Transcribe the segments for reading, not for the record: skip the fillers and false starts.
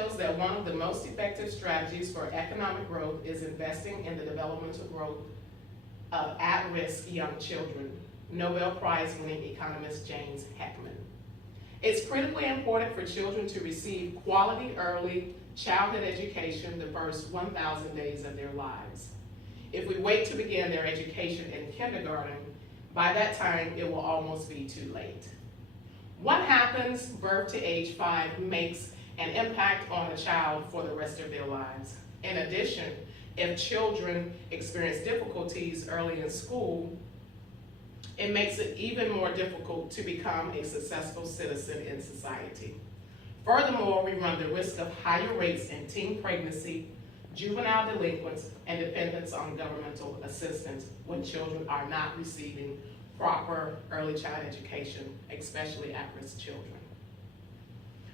Shows that one of the most effective strategies for economic growth is investing in the developmental growth of at-risk young children. Nobel Prize-winning economist James Heckman. It's critically important for children to receive quality early childhood education the first 1,000 days of their lives. If we wait to begin their education in kindergarten, by that time it will almost be too late. What happens birth to age 5 makes an impact on the child for the rest of their lives. In addition, if children experience difficulties early in school, it makes it even more difficult to become a successful citizen in society. Furthermore, we run the risk of higher rates in teen pregnancy, juvenile delinquents, and dependence on governmental assistance when children are not receiving proper early child education, especially at-risk children.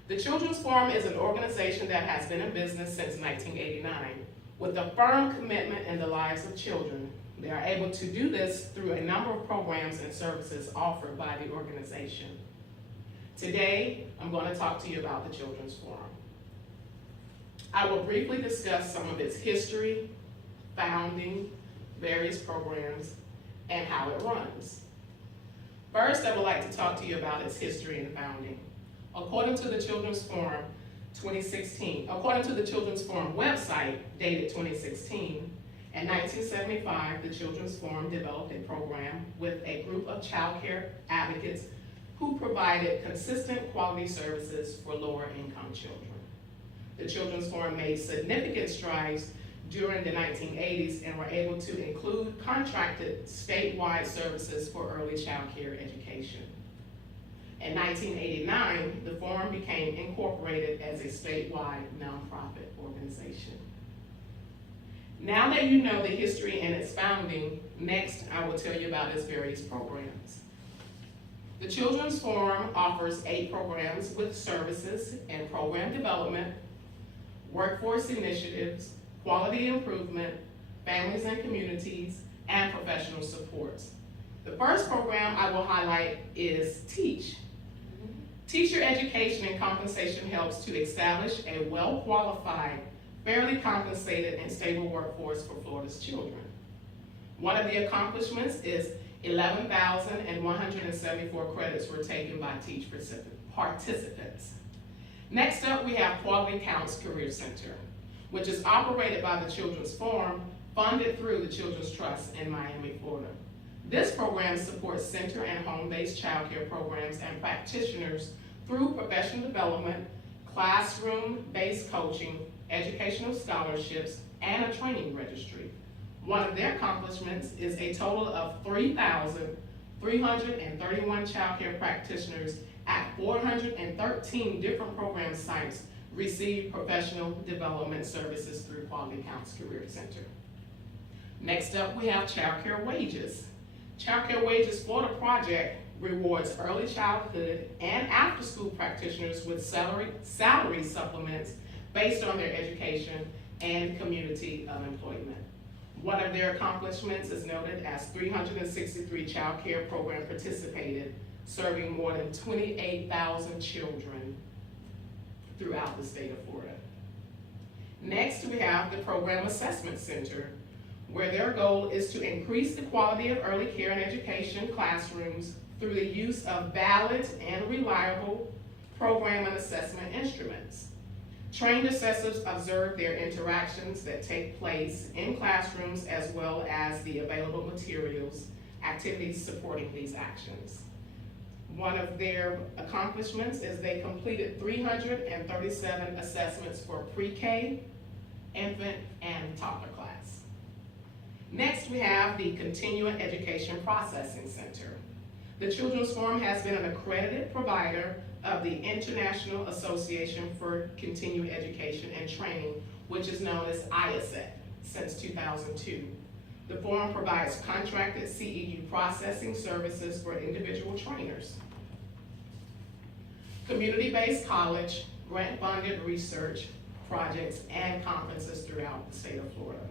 The Children's Forum is an organization that has been in business since 1989. With a firm commitment in the lives of children, they are able to do this through a number of programs and services offered by the organization. Today, I'm going to talk to you about the Children's Forum. I will briefly discuss some of its history, founding, various programs, and how it runs. First, I would like to talk to you about its history and founding. According to the Children's Forum 2016, according to the Children's Forum website dated 2016, in 1975, the Children's Forum developed a program with a group of child care advocates who provided consistent quality services for lower income children. The Children's Forum made significant strides during the 1980s and were able to include contracted statewide services for early child care education. In 1989, the Forum became incorporated as a statewide nonprofit organization. Now that you know the history and its founding, next I will tell you about its various programs. The Children's Forum offers 8 programs with services and program development, workforce initiatives, quality improvement, families and communities, and professional supports. The first program I will highlight is TEACH. Teacher education and compensation helps to establish a well-qualified, fairly compensated, and stable workforce for Florida's children. One of the accomplishments is 11,174 credits were taken by TEACH participants. Next up, we have Quality Counts Career Center, which is operated by the Children's Forum, funded through the Children's Trust in Miami, Florida. This program supports center and home-based child care programs and practitioners through professional development, classroom-based coaching, educational scholarships, and a training registry. One of their accomplishments is a total of 3,331 child care practitioners at 413 different program sites receive professional development services through Quality Counts Career Center. Next up, we have Child Care Wages. Child Care Wages Florida Project rewards early childhood and after-school practitioners with salary supplements based on their education and community of employment. One of their accomplishments is noted as 363 child care program participated, serving more than 28,000 children throughout the state of Florida. Next, we have the Program Assessment Center, where their goal is to increase the quality of early care and education classrooms through the use of valid and reliable program and assessment instruments. Trained assessors observe their interactions that take place in classrooms as well as the available materials, activities supporting these actions. One of their accomplishments is they completed 337 assessments for pre-K, infant, and toddler class. Next, we have the Continuing Education Processing Center. The Children's Forum has been an accredited provider of the International Association for Continuing Education and Training, which is known as IASET, since 2002. The Forum provides contracted CEU processing services for individual trainers. Community-based college, grant-funded research projects, and conferences throughout the state of Florida.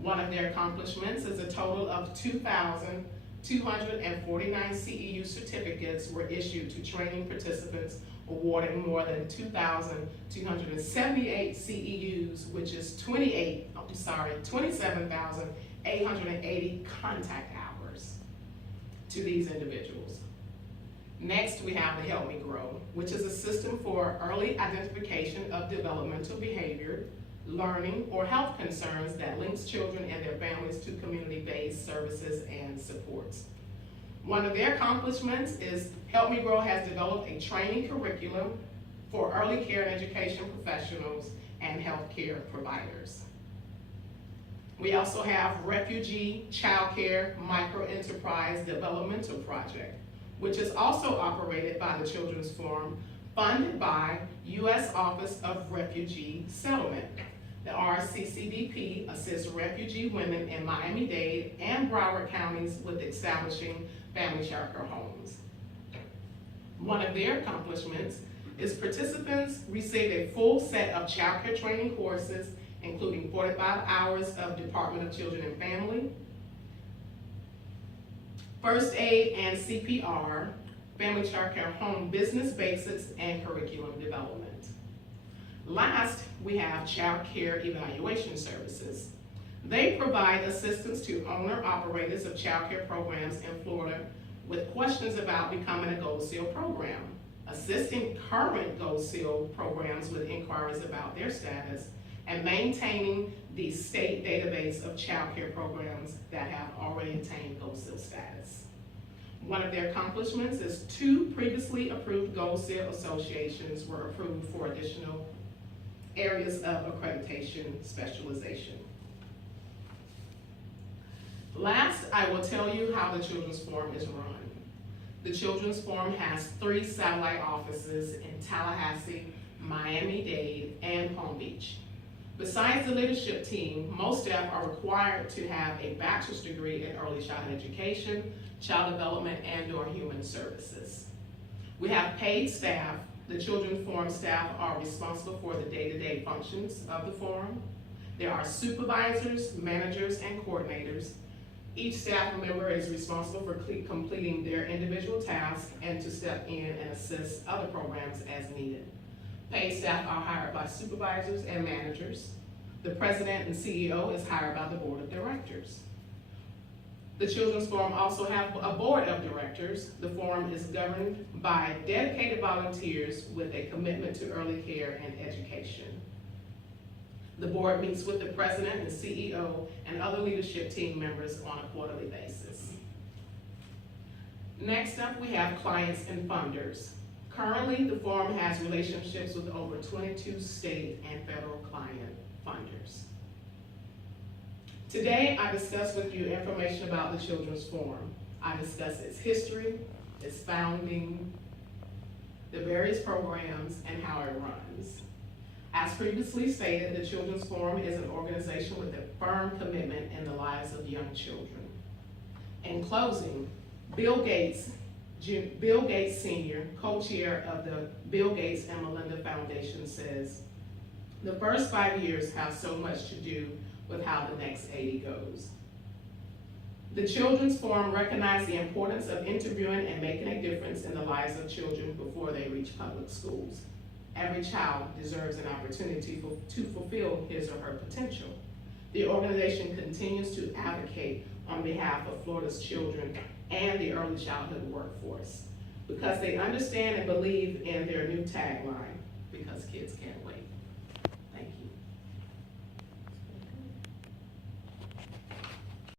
One of their accomplishments is a total of 2,249 CEU certificates were issued to training participants awarded more than 2,278 CEUs, which is 27,880 contact hours to these individuals. Next, we have the Help Me Grow, which is a system for early identification of developmental behavior, learning, or health concerns that links children and their families to community-based services and supports. One of their accomplishments is Help Me Grow has developed a training curriculum for early care and education professionals and healthcare providers. We also have Refugee Child Care Microenterprise Developmental Project, which is also operated by the Children's Forum, funded by U.S. Office of Refugee Settlement. The RCCDP assists refugee women in Miami-Dade and Broward counties with establishing family shelter homes. One of their accomplishments is participants receive a full set of child care training courses, including 45 hours of Department of Children and Family, first aid and CPR, family child care home business basics, and curriculum development. Last, we have child care evaluation services. They provide assistance to owner-operators of child care programs in Florida with questions about becoming a Gold Seal program, assisting current Gold Seal programs with inquiries about their status, and maintaining the state database of child care programs that have already attained Gold Seal status. One of their accomplishments is 2 previously approved Gold Seal associations were approved for additional areas of accreditation specialization. Last, I will tell you how the Children's Forum is run. The Children's Forum has 3 satellite offices in Tallahassee, Miami-Dade, and Palm Beach. Besides the leadership team, most staff are required to have a bachelor's degree in early childhood education, child development, and/or human services. We have paid staff. The Children's Forum staff are responsible for the day-to-day functions of the forum. There are supervisors, managers, and coordinators. Each staff member is responsible for completing their individual tasks and to step in and assist other programs as needed. Paid staff are hired by supervisors and managers. The president and CEO is hired by the board of directors. The Children's Forum also have a board of directors. The forum is governed by dedicated volunteers with a commitment to early care and education. The board meets with the president and CEO and other leadership team members on a quarterly basis. Next up, we have clients and funders. Currently, the forum has relationships with over 22 state and federal client funders. Today, I discuss with you information about the Children's Forum. I discuss its history, its founding, the various programs, and how it runs. As previously stated, the Children's Forum is an organization with a firm commitment in the lives of young children. In closing, Bill Gates Sr., co-chair of the Bill Gates and Melinda Foundation, says, "The first 5 years have so much to do with how the next 80 goes." The Children's Forum recognized the importance of interviewing and making a difference in the lives of children before they reach public schools. Every child deserves an opportunity to fulfill his or her potential. The organization continues to advocate on behalf of Florida's children and the early childhood workforce because they understand and believe in their new tagline, "Because kids can't